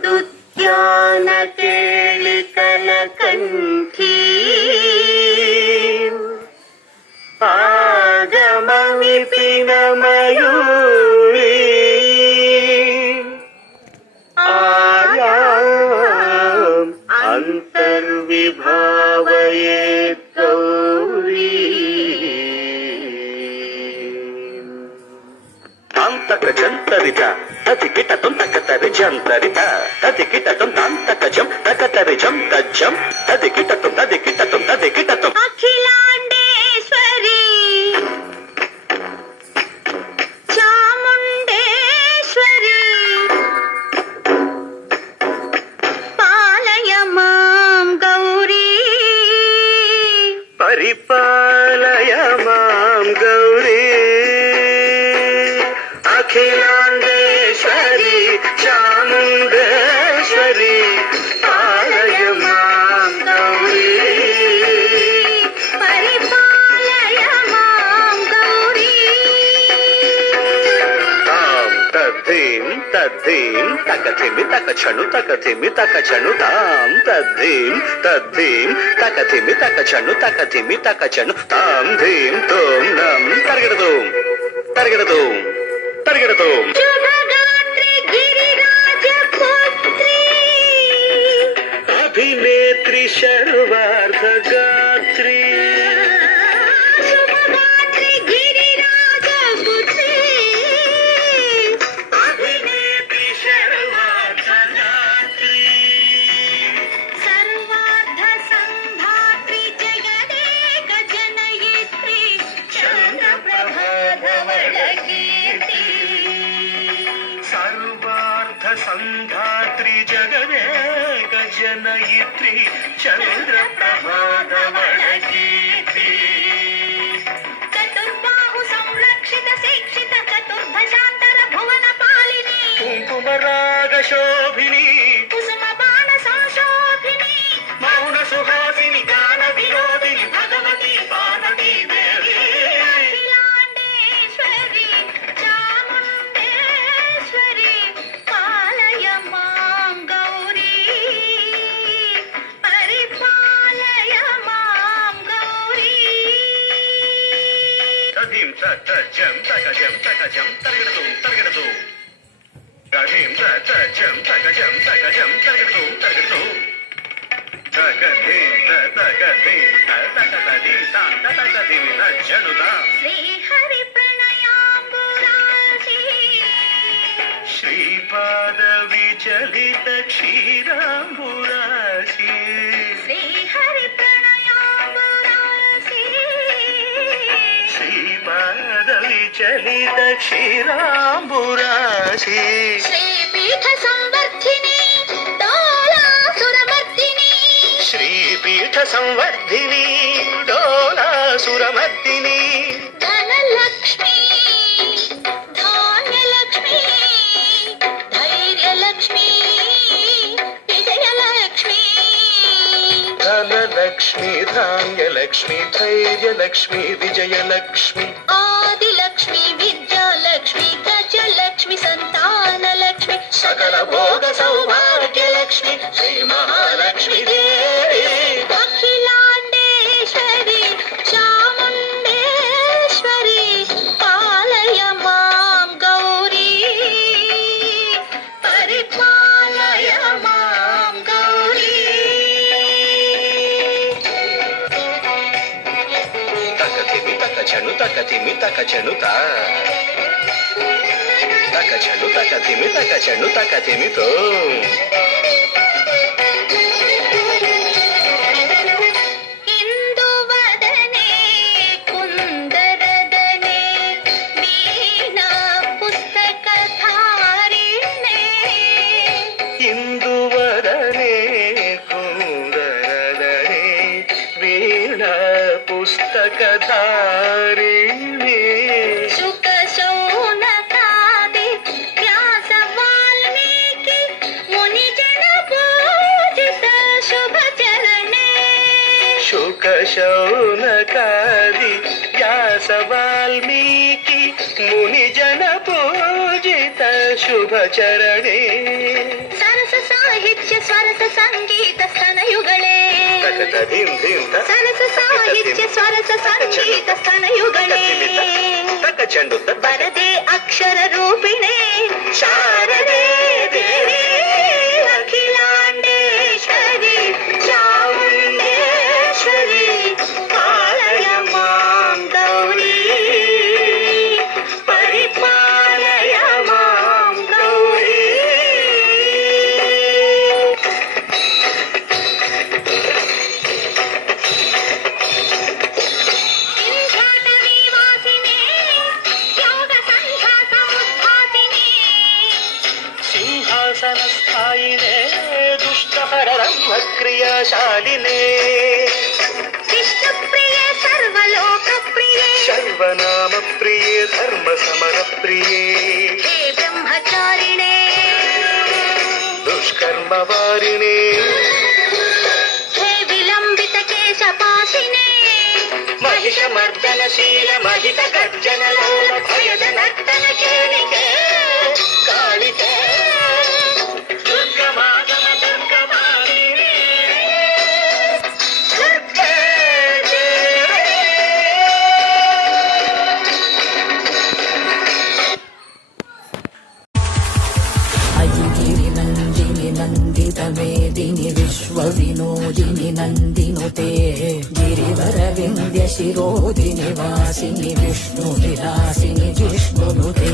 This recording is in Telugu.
उपनिषदुद्यान केलिकल कंठी आगम विपिन मयूरी आयाम अंतर्विभावयेत् गौरी तांतक जंतरित तदिकिटतं तकतरि जंतरित तदिकिटतं तांतकजं तकतरि जं तज्जं तदिकिटतं अखिलांडेश्वरी चामुंडेश्वरी पालय मां गौरी परिपालय मां गौरी अखिलांडेश्वरी चामुंडेश्वरी पालय मां गौरी परिपालय मां गौरी तां तद्धीं तकथिमि तकछनु तां तद्धीं तकथिमि तकछनु तां धीं तों नं तर्गडदों शुभगात्री गिरिराजपुत्री अभिनेत्री सर्वार्थगात्री शुभगात्री गिरिराजपुत्री अभिनेत्री सर्वार्थगात्री सर्वार्थ संधात्री जगदेक जनयित्री चंद्रप्रभा धवलकीर्ति सर्वार्थ संधात्री जगदेक जनयित्री चंद्रप्रभा धवलकीर्ति चतुर्बाहु संरक्षित शिक्षित चतुर्भशांतर भुवन पालिनी कुंकुमराग शोभिनी कुसुम बाण संशोभिनी मौन सुहासिनी गान विनोदिनी भगवती पार्वती देवी अखिलांडेश्वरी चामुंडेश्वरी पालय मां गौरी परिपालय मां गौरी तदीं तजं तकजं तर्गडदों तर्गीं तजं तकजं तर्गडदों तकधीं तकदीं तां तकदीं तज्जनुतां श्रीहरि प्रणयाम्बुरासी श्रीपाद विचलित क्षीराम्बुरासी श्रीहरि प्रणयाम्बुरासी श्रीपाद विचलित क्षीराम्बुरासी श्रीपीठ संवर्धिनी डोलासुरमर्दिनी श्रीपीठ संवर्धिनी डोलासुरमर्दिनी धनलक्ष्मी धान्यलक्ष्मी धैर्यलक्ष्मी विजयलक्ष्मी धनलक्ष्मी धान्यलक्ष्मी धैर्यलक्ष्मी विजयलक्ष्मी आदिलक्ष्मी विद्यालक्ष्मी गजलक्ष्मी संतानलक्ष्मी सकल भोग सौभाग्यलक्ष्मी श्री महालक्ष्मी देवी अखिलांडेश्वरी चामुंडेश्वरी पालय मां गौरी परिपालय मां गौरी तकथिमि तकछनु तकथिमि तों इंदुवदने कुंदरदने वीणा पुस्तकधारिणे इंदुवदने कुंदरदने वीणा पुस्तकधारिणे शुक शौनकादि व्यास वाल्मीकि శౌనకాది వ్యాస వాల్మీకి ముని జన పూజిత శుభచరణే సరస సాహిత్య స్వరస సంగీత స్తనయుಗಳೇ సరస సాహిత్య స్వరస సంగీత స్తనయుಗಳೇ వరదే అక్షర రూపిణే శారదే దేవి అఖిలాండేశ్వరి చాముండేశ్వరి పాలయ మాం గౌరీ పరిపాలయ మాం గౌరీ. సింహాసనస్థాయినే దుష్టహరరమ్మ క్రియాశాలినే విష్ణుప్రియే సర్వలోకప్రియే సర్వనామ ప్రియే ధర్మ సమర ప్రియే హే బ్రహ్మచారిణే దుష్కర్మ వారిణే హే విలంబిత కేశపాసినే మహిషమర్దనశీల మహిత గర్జన లోల భయద నర్తన కేళికే కాళికే దుర్గమాగమ దుర్గమాలినే దుర్గే దేవి. అజిగిరి నందిని నందిత మేదిని విశ్వ వినోదిని నందినుతే గిరివర వింధ్య శిరోదిని వాసిని విష్ణు విలాసిని జిష్ణునుతే